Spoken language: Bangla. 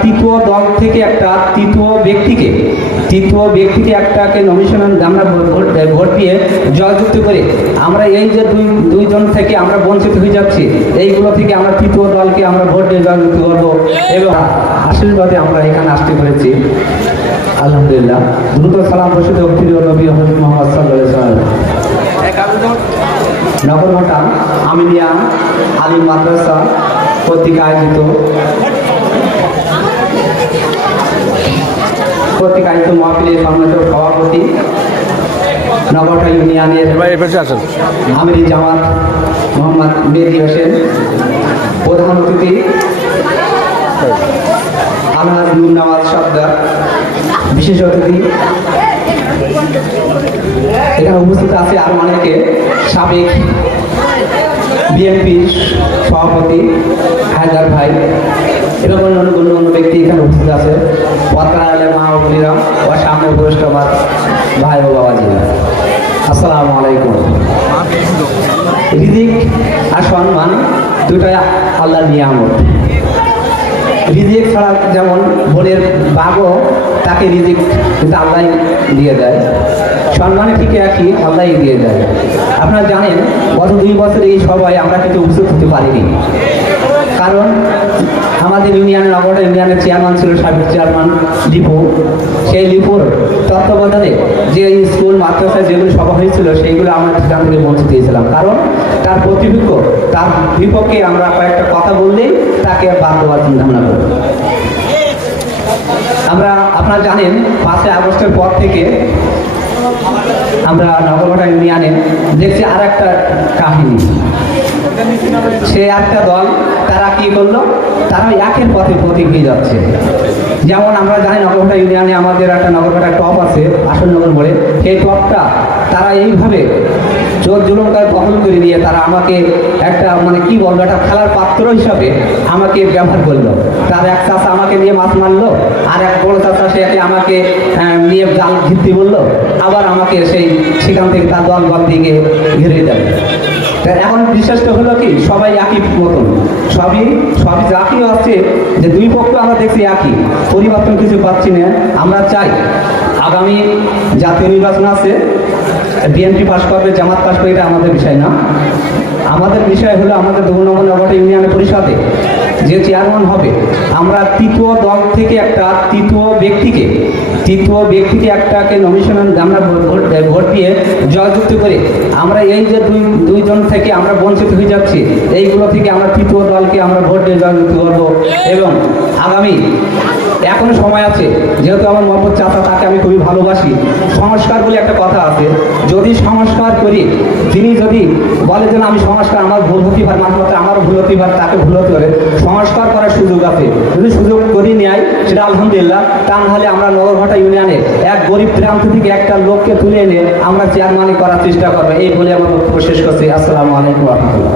তৃতীয় দল থেকে একটা তৃতীয় ব্যক্তিকে তৃতীয় ব্যক্তিকে একটাকে নমিনেশন আমরা ভোট দিয়ে জয়যুক্ত করে আমরা এই যে দুই, দুইজন থেকে আমরা বঞ্চিত হয়ে যাচ্ছি, এইগুলো থেকে আমরা তৃতীয় দলকে আমরা ভোট দিয়ে জয়যুক্ত করব এবং আশীর্বাদে আমরা এখানে আসতে পেরেছি। আলহামদুলিল্লাহ। দ্রুত সালাম রশিদ প্রিয় নবী হজরত মোহাম্মদ সাল্লাহ নগরঘটা আমিনিয়া আলিম মাদ্রাসা কর্তৃক আয়োজিত কর্তৃক আয়োজিত মহাপিলের সম্মানিত সভাপতি নগরটা ইউনিয়নের আমিরি জামাত মোহাম্মদ মেহদি হোসেন প্রধান অতিথি আলহাজ নুর নামাজ সর্দার বিশেষ অতিথি। এখানে উপস্থিত আছে আরও অনেকে। সাবেক বিএনপির সভাপতি হায়দার ভাই এবং অন্যান্য গণ্যমান্য ব্যক্তি এখানে উপস্থিত আছে পত্রা মা ও বলিরাম ও সামনে উপস্থিত আমার ভাই ও বাবাজিরা। আসসালামু আলাইকুম। রিজিক আর সম্মান দুটাই আল্লাহ নিয়ামত। রিজিক ছাড়া যেমন ভোরের বাঘও তাকে রিজিক আল্লাহ দিয়ে দেয়। সম্মানে ঠিক একই আল্লাহ এগিয়ে দেয় আপনারা জানেন, গত দুই বছর এই সবাই আমরা কিন্তু উপস্থিত হতে পারিনি। কারণ আমাদের ইউনিয়নের নগর ইউনিয়নের চেয়ারম্যান ছিল সাবেক চেয়ারম্যান লিপু। সেই লিপুর তত্ত্বাবধানে যে স্কুল মাদ্রাসায় যেগুলো সভা হয়েছিল, সেইগুলো আমরা সেখান থেকে বঞ্চিত দিয়েছিলাম। কারণ তার প্রতিপক্ষ, তার বিপক্ষে আমরা কয়েকটা কথা বললেই তাকে বাদ দেওয়ার চিন্তা ভাবনা করি। আমরা, আপনারা জানেন, পাঁচই আগস্টের পর থেকে আমরা নগরঘটা ইউনিয়নে দেখছি আর একটা কাহিনী। সে একটা দল, তারা কি করল? তারা একের পথে প্রতীক হয়ে যাচ্ছে। যেমন আমরা জানি নগরঘটা ইউনিয়নে আমাদের একটা নগরঘটা টপ আছে, আসল নগর বলে। সেই টপটা তারা এইভাবে চোর জুলুমকার দখল করে নিয়ে তারা আমাকে একটা মানে কি বলব, একটা খেলার পাত্র হিসাবে আমাকে ব্যবহার করল। তার এক চাষা আমাকে নিয়ে মাছ মারলো, আর এক বড় চাষা সে আমাকে নিয়ে জাল ঘিরতে বলল। আবার আমাকে সেই সেখান থেকে তার দল বল দিকে ঘিরে দেবে এখন বিশেষটা হলো কি? সবাই একই মতন। সবই সবই একই হচ্ছে, যে দুই পক্ষ আমরা দেখছি একই। পরিবর্তন কিছু পাচ্ছি না। আমরা চাই আগামী জাতীয় নির্বাচন আছে বিএনপি পাশ করবে, জামাত পাশ করবে, এটা আমাদের বিষয় না। আমাদের বিষয় হলো আমাদের দৌনগর নগর ইউনিয়নের পরিষদে যে চেয়ারম্যান হবে, আমরা তৃতীয় দল থেকে একটা তৃতীয় ব্যক্তিকে তৃতীয় ব্যক্তিকে একটাকে নমিনেশন আমরা ভোট দিয়ে জয়যুক্ত করে আমরা এই যে দুই, দুইজন থেকে আমরা বঞ্চিত হয়ে যাচ্ছি, এইগুলো থেকে আমরা তৃতীয় দলকে আমরা ভোট দিয়ে জয়যুক্ত করব এবং আগামী এখনও সময় আছে। যেহেতু আমার মোহাম্মদ চাচা, তাকে আমি খুবই ভালোবাসি। সংস্কার বলে একটা কথা আছে, যদি সংস্কার করি তিনি যদি বলে যে আমি সংস্কার, আমার ভুল হতে পারে, মাঝে মধ্যে আমারও ভুল হতে পারে, তাকে ভুল হতে পারে, সংস্কার করার সুযোগ আছে। যদি সুযোগ করি নেয় সেটা আলহামদুলিল্লাহ, তা নাহলে আমরা নগরঘাটা ইউনিয়নে এক গরিব প্রান্ত থেকে একটা লোককে তুলে এনে আমরা চেয়ারম্যানই করার চেষ্টা করব। এই বলে আমার বক্তব্য শেষ করছি। আসসালামু আলাইকুম রহমতুল্লাহ।